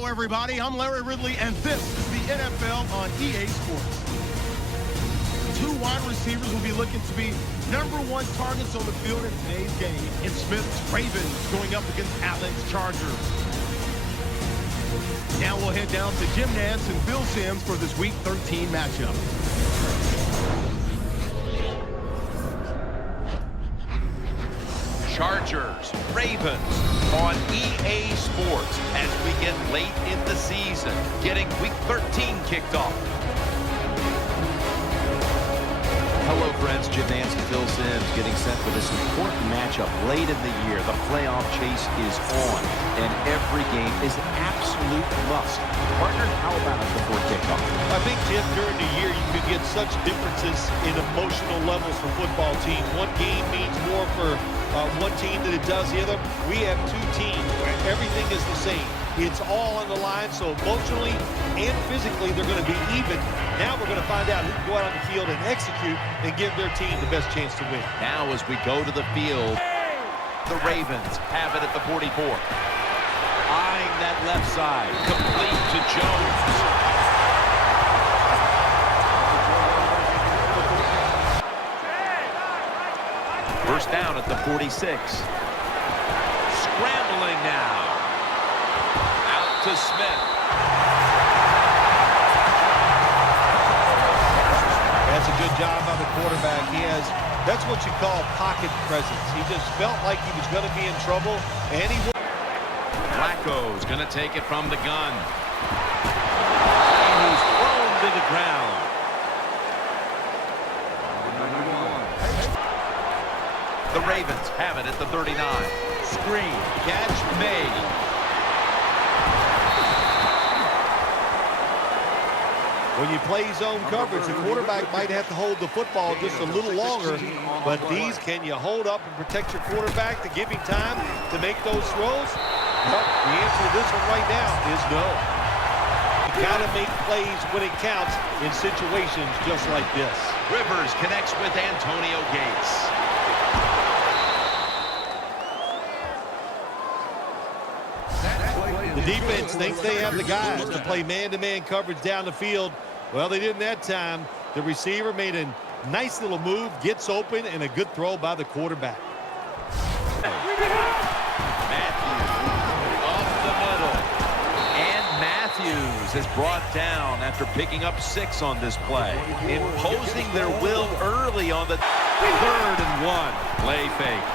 Hello, everybody. I'm Larry Ridley, and this is the NFL on EA Sports. Two wide receivers will be looking to be #1 targets on the field in today's game. It's Smith's Ravens going up against Allen's Chargers. Now we'll head down to Jim Nantz and Phil Simms for this Week 13 matchup. Chargers, Ravens on EA Sports as we get late in the season, getting Week 13 kicked off. Hello, friends. Jim Nantz and Phil Simms getting set for this important matchup late in the year. The playoff chase is on, and every game is an absolute must. Partner, how about it before kickoff? I think, Jim, during the year, you can get such differences in emotional levels for football teams. One game means more for one team than it does the other. We have two teams where everything is the same. It's all on the line, so emotionally and physically they're going to be even. Now we're going to find out who can go out on the field and execute and give their team the best chance to win. Now as we go to the field, the Ravens have it at the 44. Eyeing that left side, complete to Jones. First down at the 46. Scrambling now. Out to Smith. That's a good job by the quarterback. That's what you call pocket presence. He just felt like he was going to be in trouble, and he was. Flacco's going to take it from the gun. And he's thrown to the ground. The Ravens have it at the 39. Screen. Catch made. When you play zone coverage, the quarterback might have to hold the football just a little longer, but can you hold up and protect your quarterback to give him time to make those throws? Well, the answer to this one right now is no. You got to make plays when it counts in situations just like this. Rivers connects with Antonio Gates. The defense thinks they have the guys to play man-to-man coverage down the field. Well, they didn't that time. The receiver made a nice little move, gets open, and a good throw by the quarterback. Matthews off the middle. And Matthews is brought down after picking up 6 on this play. Imposing their will early on the 3rd and 1. Play fake.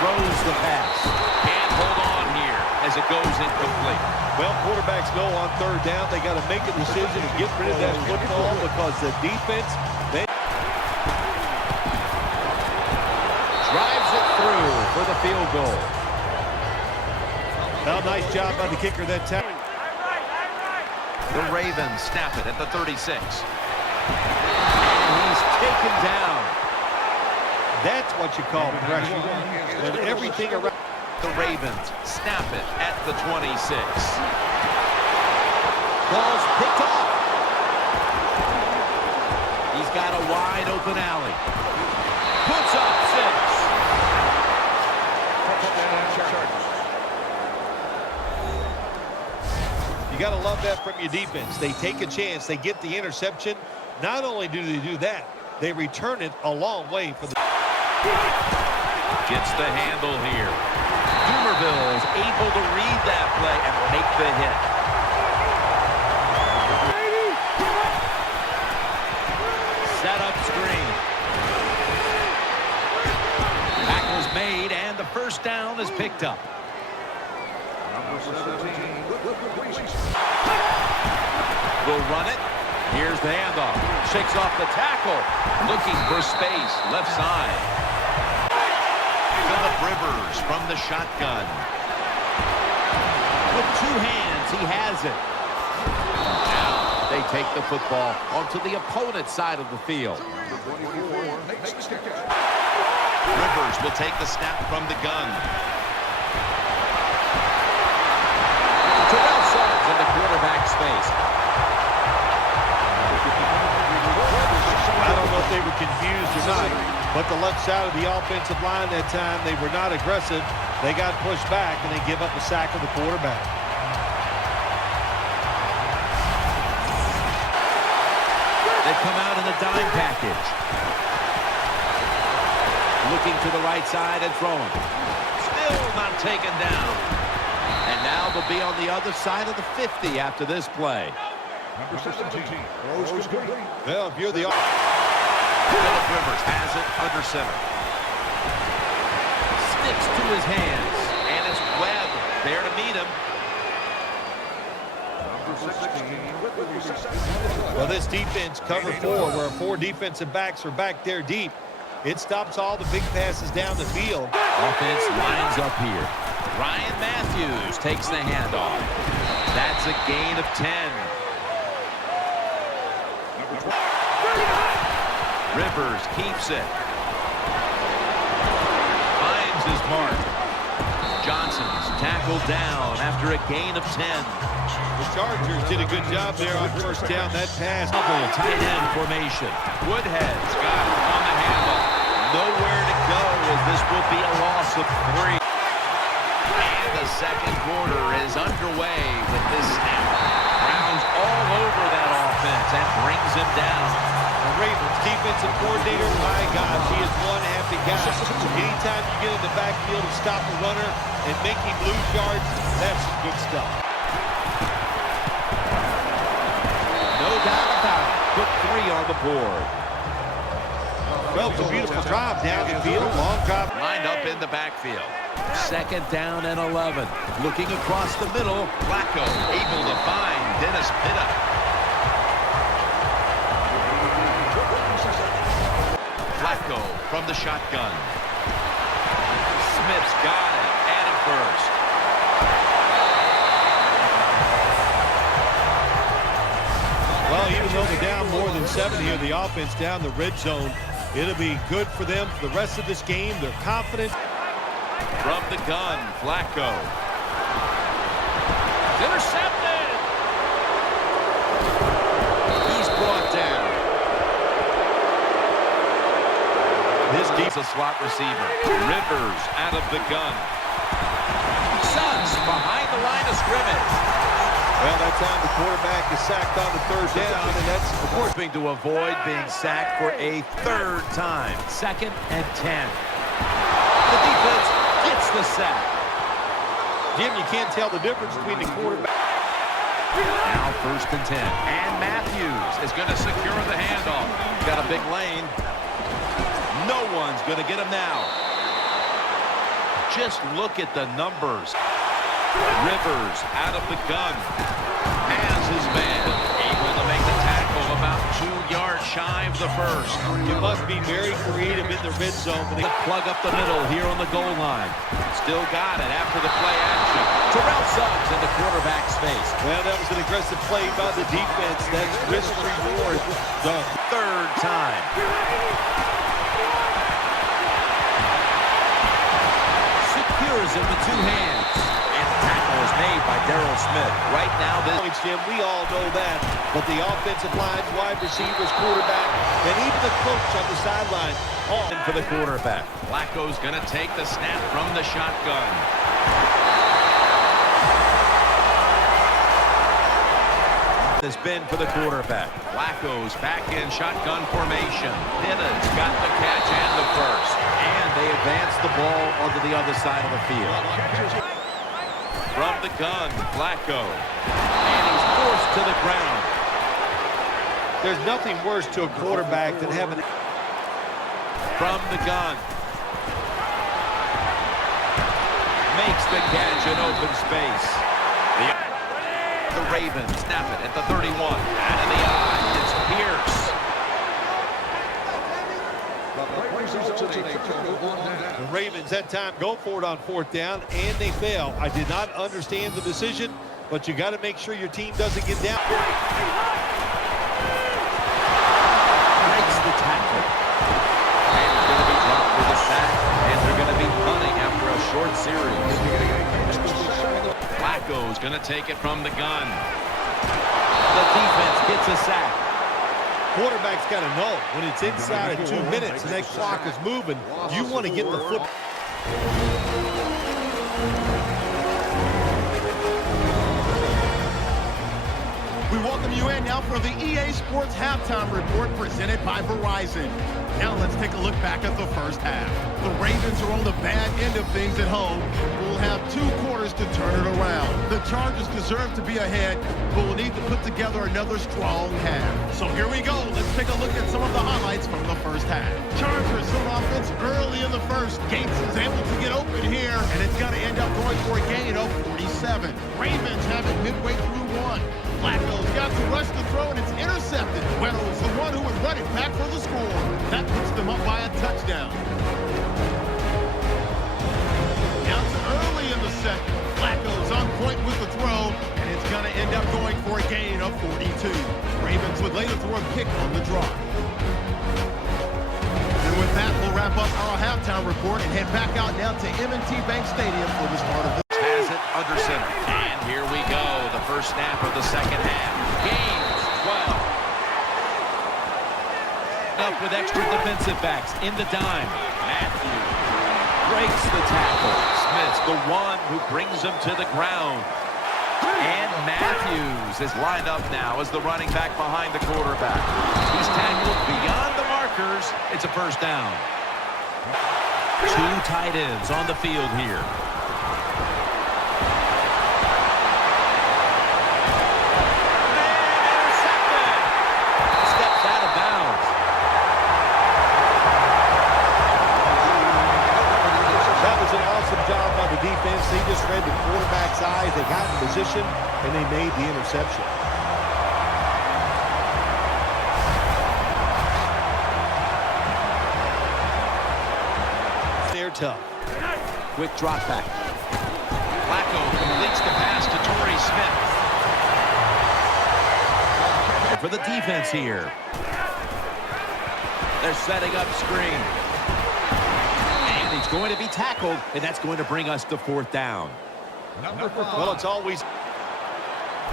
Throws the pass. Can't hold on here as it goes incomplete. Well, quarterbacks know on 3rd down they got to make a decision to get rid of that football because the defense, drives it through for the field goal. Well, nice job by the kicker that time. The Ravens snap it at the 36. And he's taken down. That's what you call pressure. And everything around. The Ravens snap it at the 26. Ball's picked off. He's got a wide open alley. Puts up 6. You got to love that from your defense. They take a chance. They get the interception. Not only do they do that, they return it a long way for the. Gets the handle here. Dumerville is able to read that play and make the hit. Set up screen. Tackle's made, and the first down is picked up. Will run it. Here's the handoff. Shakes off the tackle. Looking for space. Left side. Philip Rivers from the shotgun. With 2 hands, he has it. Now they take the football onto the opponent's side of the field. Rivers will take the snap from the gun. Terrell Suggs in the quarterback space. I don't know if they were confused or not, but the left side of the offensive line that time, they were not aggressive. They got pushed back, and they give up a sack of the quarterback. come out in the dime package. Looking to the right side and throwing. Still not taken down. And now they'll be on the other side of the 50 after this play. Number 17. Well, if you're the... Phillip Rivers has it under center. Sticks to his hands. And it's Webb there to meet him. Well, this defense cover 4, where 4 defensive backs are back there deep. It stops all the big passes down the field. Offense lines up here. Ryan Matthews takes the handoff. That's a gain of 10. Rivers keeps it. Finds his mark. Johnson's tackled down after a gain of 10. The Chargers did a good job there on first down. That pass. Double tight end formation. Woodhead's got it on the handoff. Nowhere to go as this will be a loss of 3. And the second quarter is underway with this snap. Brown's all over that offense and brings him down. The Ravens defensive coordinator, my gosh, he is one happy guy. Anytime you get in the backfield and stop a runner and make him lose yards, that's good stuff. No doubt about it. Put 3 on the board. Well, it's a beautiful drive down the field. Long drive. Lined up in the backfield. Second down and 11. Looking across the middle. Flacco able to find Dennis Pitta. Flacco from the shotgun. Smith's got it at a first. Well, even though they're down more than 7 here, the offense down the red zone, it'll be good for them for the rest of this game. They're confident. From the gun, Flacco. Intercepted. He's brought down. This He's a slot receiver. Rivers out of the gun. Suggs behind the line of scrimmage. Well, that time the quarterback is sacked on the third down, and that's, of course, Hoping to avoid being sacked for a 3rd time. 2nd and 10. The defense gets the sack. Jim, you can't tell the difference between the quarterback. Now 1st and 10. And Matthews is going to secure the handoff. Got a big lane. No one's going to get him now. Just look at the numbers. Rivers out of the gun. Has his man. Able to make the tackle about 2 yards shy of the first. You must be very creative in the red zone. The plug up the middle here on the goal line. Still got it after the play action. Terrell Suggs in the quarterback's face. Well, that was an aggressive play by the defense. That's risk reward done. 3rd time. Secures him with 2 hands. And the tackle is made by Darryl Smith. Right now, this Points, Jim, we all know that. But the offensive lines, wide receivers, quarterback, and even the coach on the sideline, all for the quarterback. Flacco's going to take the snap from the shotgun. Has been for the quarterback. Flacco's back in shotgun formation. Pitta's got the catch and the first. And they advance the ball onto the other side of the field. From the gun, Flacco. And he's forced to the ground. there's nothing worse to a quarterback than having... From the gun. Makes the catch in open space. The Ravens snap it at the 31. Out of the eye, it's Pierce. The Ravens that time go for it on 4th down, and they fail. I did not understand the decision, but you got to make sure your team doesn't get down. Makes the tackle. And it's going to be dropped for the sack, and they're going to be punting after a short series. Flacco's going to take it from the gun. The defense gets a sack. Quarterback's got to know when it's inside of 2 minutes and that clock is moving, you want to get the foot. We welcome welcome you in now for the EA Sports Halftime Report presented by Verizon. Now let's take a look back at the first half. The Ravens are on the bad end of things at home. We'll have 2 quarters to turn it around. The Chargers deserve to be ahead, but we'll need to put together another strong half. So here we go. Let's take a look at some of the highlights from the first half. Chargers on offense early in the first. Gates is able to get open here, and it's going to end up going for a gain of 47. Ravens have it midway through 1. Flacco's got to rush the throw, and it's intercepted. Weddle's the one who would run it back for the score. That puts them up by a touchdown. Now to early in the second. Flacco's on point with the throw, and it's going to end up going for a gain of 42. Ravens would later throw a pick on the draw. And with that, we'll wrap up our halftime report and head back out now to M&T Bank Stadium for the start of the... Has it under center. And here we go. The first snap of the second half. Gains 12. Up with extra defensive backs in the dime. Matthews breaks the tackle. Smith's the one who brings him to the ground. And Matthews is lined up now as the running back behind the quarterback. He's tackled beyond the markers. It's a first down. 2 tight ends on the field here. Defense, they just read the quarterback's eyes. They got in position, and they made the interception. They're tough. Quick drop back. Flacco completes the pass to Torrey Smith. For the defense here. They're setting up screen. He's going to be tackled, and that's going to bring us to 4th down. Well, it's always...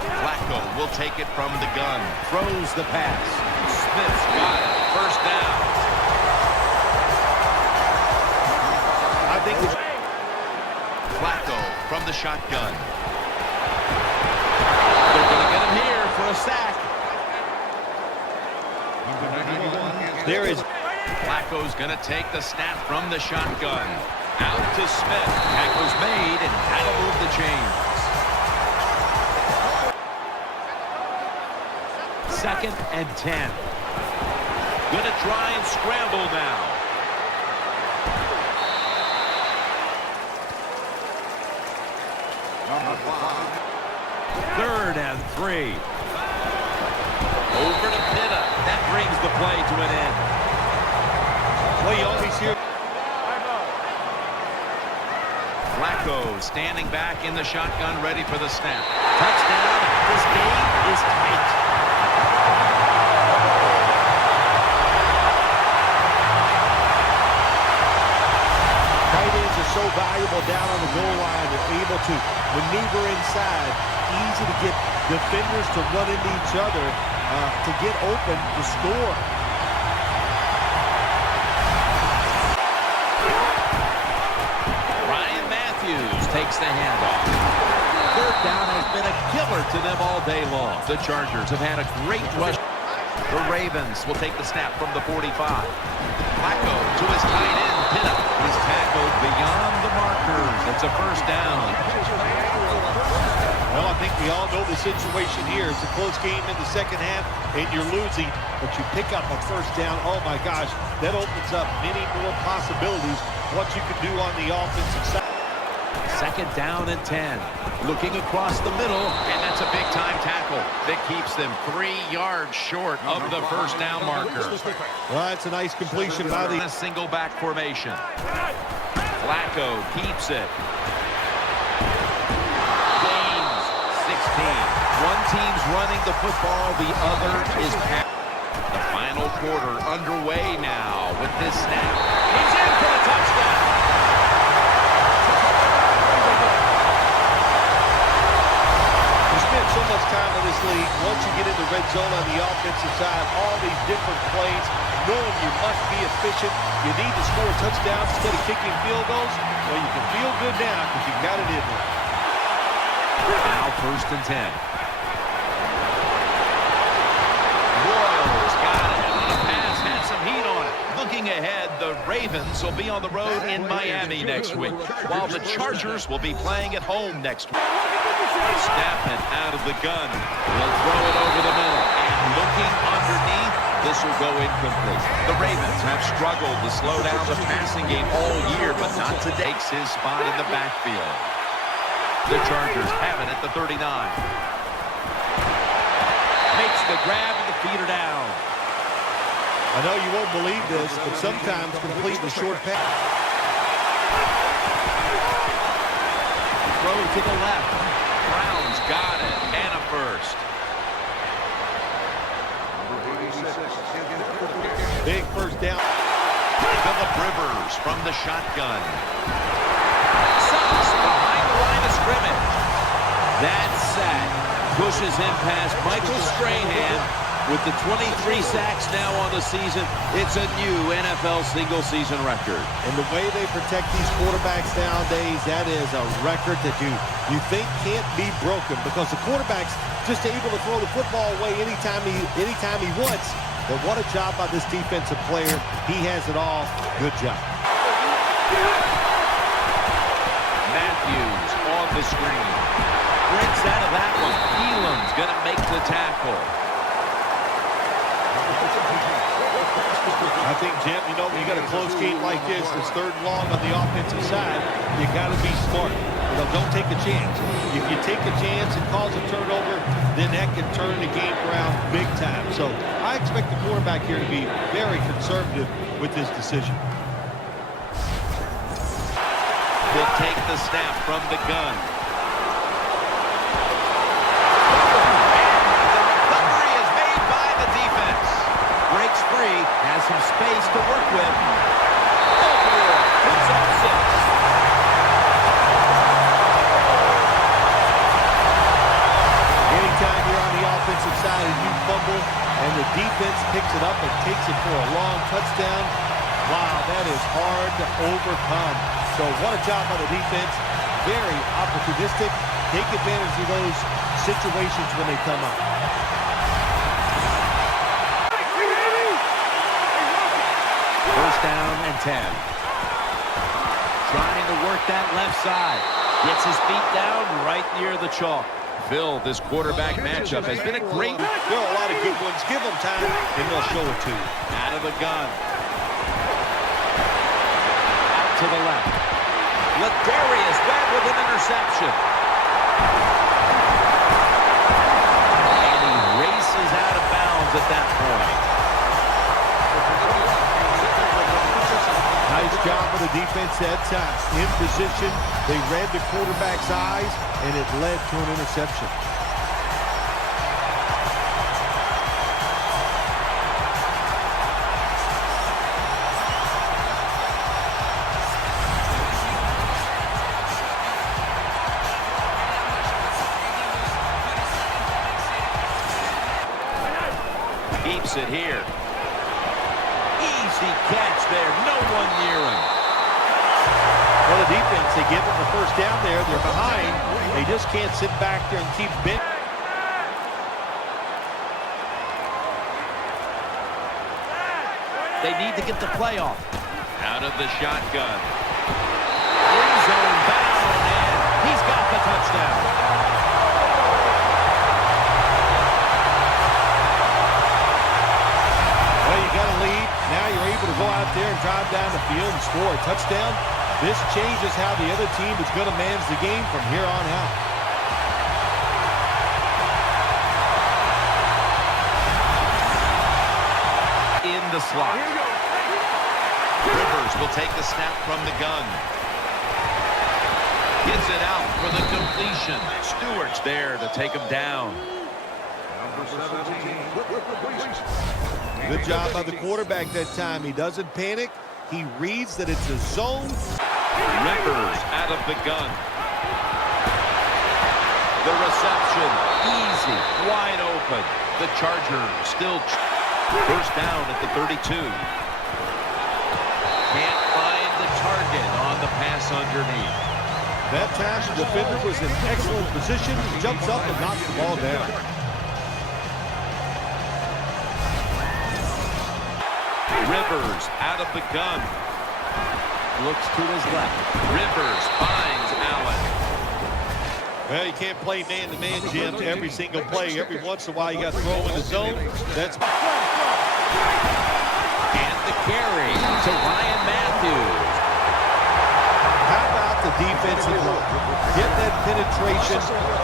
Flacco will take it from the gun. Throws the pass. Smith's got it. First down. I think it's... Flacco from the shotgun. They're going to get him here for a sack. There is... Flacco's going to take the snap from the shotgun. Out to Smith. Tackle's made, and that'll move the chains. 2nd and 10. Going to try and scramble now. Number 5. 3rd and 3. Over to Pitta. That brings the play to an end. Well, you always hear... Flacco standing back in the shotgun, ready for the snap. Touchdown. This game is tight. Tight ends are so valuable down on the goal line. They're able to maneuver inside. Easy to get defenders to run into each other to get open to score. Takes the handoff. 3rd down has been a killer to them all day long. The Chargers have had a great rush. The Ravens will take the snap from the 45. Flacco to his tight end, Pitta. He's tackled beyond the markers. It's a first down. Well, I think we all know the situation here. It's a close game in the second half, and you're losing, but you pick up a first down. Oh, my gosh, that opens up many more possibilities what you can do on the offensive side. 2nd down and 10. Looking across the middle. And that's a big-time tackle that keeps them 3 yards short of the first down marker. Well, that's a nice completion by the... A single back formation. Flacco keeps it. Gains 16. One team's running the football, the other is passing. The final quarter underway now with this snap. He's in for the touchdown. So much time in this league. Once you get in the red zone on the offensive side, all these different plays, knowing you must be efficient, you need to score touchdowns instead of kicking field goals. Well, you can feel good now because you got it in there. Now 1st and 10. Looking ahead, the Ravens will be on the road in Miami next week, while the Chargers will be playing at home next week. Snapping out of the gun. He'll throw it over the middle. And looking underneath, this will go incomplete. The Ravens have struggled to slow down the passing game all year, but not today. Takes his spot in the backfield. The Chargers have it at the 39. Makes the grab and the feet are down. I know you won't believe this, but sometimes completing a short pass. Throw to the left. Brown's got it, and a first. Big first down. Philip Rivers from the shotgun. Sucks behind the line of scrimmage. That sack pushes him past Michael Strahan. With the 23 sacks now on the season, it's a new NFL single-season record. And the way they protect these quarterbacks nowadays, that is a record that you think can't be broken, because the quarterback's just able to throw the football away anytime he wants. But what a job by this defensive player. He has it all. Good job. Matthews on the screen. Breaks out of that one. Elam's going to make the tackle. I think, Jim, you know, when you got a close game like this, it's third and long on the offensive side, you got to be smart. You know, don't take a chance. If you take a chance and cause a turnover, then that can turn the game around big time. So I expect the quarterback here to be very conservative with this decision. He'll take the snap from the gun. Breaks free, has some space to work with. Baltimore puts up 6. Anytime you're on the offensive side and you fumble and the defense picks it up and takes it for a long touchdown, wow, that is hard to overcome. So what a job by the defense. Very opportunistic. Take advantage of those situations when they come up. First down and 10. Trying to work that left side. Gets his feet down right near the chalk. Phil, this quarterback matchup has been a great... There are a lot of good ones. Give them time, and they'll show it to you. Out of the gun. Out to the left. Ladarius Webb with an interception. And he races out of bounds at that point. Nice job of the defense that time. In position, they read the quarterback's eyes, and it led to an interception. Keeps it here. Easy catch there. No one near him. Well, the defense, they give them the first down there. They're behind. They just can't sit back there and keep bent. They need to get the play off. Out of the shotgun. End zone bound, and he's got the touchdown. Well, you got a lead. Now you're able to go out there and drive down the field and score a touchdown. This changes how the other team is going to manage the game from here on out. In the slot. Rivers will take the snap from the gun. Gets it out for the completion. Stewart's there to take him down. Good job by the quarterback that time. He doesn't panic. He reads that it's a zone. Rivers out of the gun. The reception, easy, wide open. The Chargers still first down at the 32. Can't find the target on the pass underneath. That time the defender was in excellent position. He jumps up and knocks the ball down. Rivers out of the gun. Looks to his left. Rivers finds Allen. Well, you can't play man-to-man, Jim, every single play. Every once in a while, you got to throw in the zone. That's... And the carry to Ryan Matthews. How about the defensive line? Getting that penetration,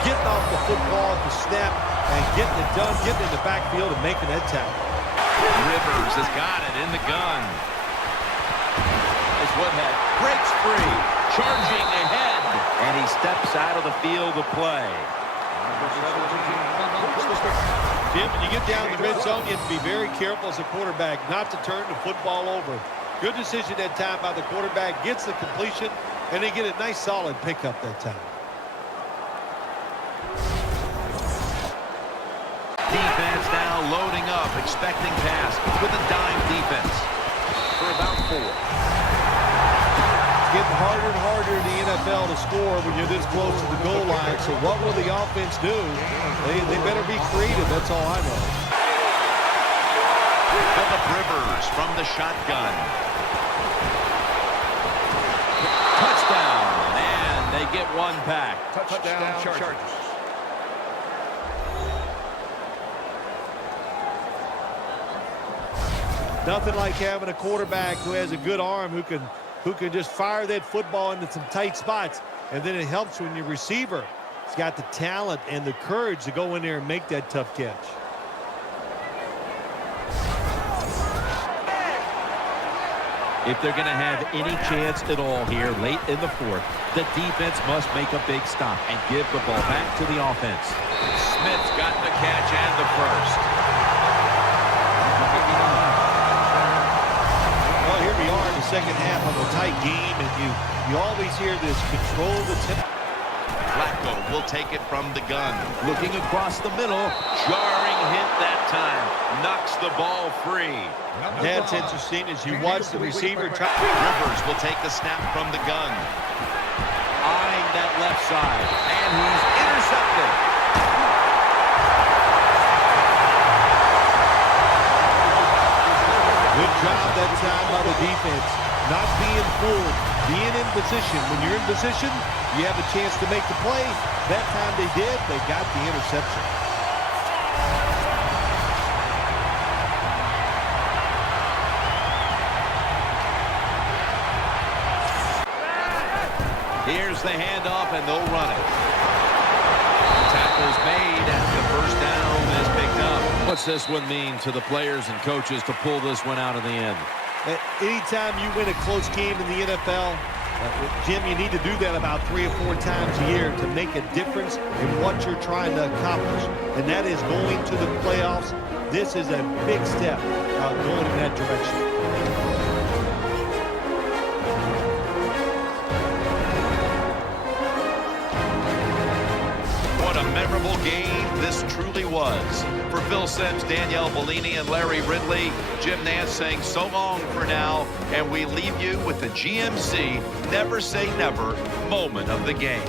getting off the football at the snap, and getting it done, getting in the backfield and making that tackle. Rivers has got it in the gun. As Woodhead breaks free, charging ahead, and he steps out of the field to play. Jim, when you get down in the red zone, you have to be very careful as a quarterback not to turn the football over. Good decision that time by the quarterback, gets the completion, and they get a nice solid pickup that time. Defense now loading up, expecting pass with a dime defense for about 4. It's getting harder and harder in the NFL to score when you're this close to the goal line. So what will the offense do? They better be creative. That's all I know. Phillip Rivers from the shotgun. Touchdown, and they get one back. Touchdown Chargers. Nothing like having a quarterback who has a good arm who can just fire that football into some tight spots. And then it helps when your receiver has got the talent and the courage to go in there and make that tough catch. If they're going to have any chance at all here late in the fourth, the defense must make a big stop and give the ball back to the offense. Smith's got the catch and the first. Well, here we are in the second half of a tight game, and you always hear this control the tempo. Flacco will take it from the gun. Looking across the middle. Jarring hit that time. Knocks the ball free. That's interesting as you watch the receiver try. Rivers will take the snap from the gun. Eyeing that left side. And he's intercepted. Good job that time by the defense. Not being fooled, being in position. When you're in position, you have a chance to make the play. That time they did. They got the interception. Here's the handoff, and they'll run it. Tackle's made, and the first down is picked up. What's this one mean to the players and coaches to pull this one out in the end? Anytime you win a close game in the NFL, Jim, you need to do that about 3 or 4 times a year to make a difference in what you're trying to accomplish. And that is going to the playoffs. This is a big step going in that direction. What a memorable game this truly was. For Phil Simms, Danielle Bellini, and Larry Ridley, Jim Nance saying so long for now, and we leave you with the GMC Never Say Never moment of the game.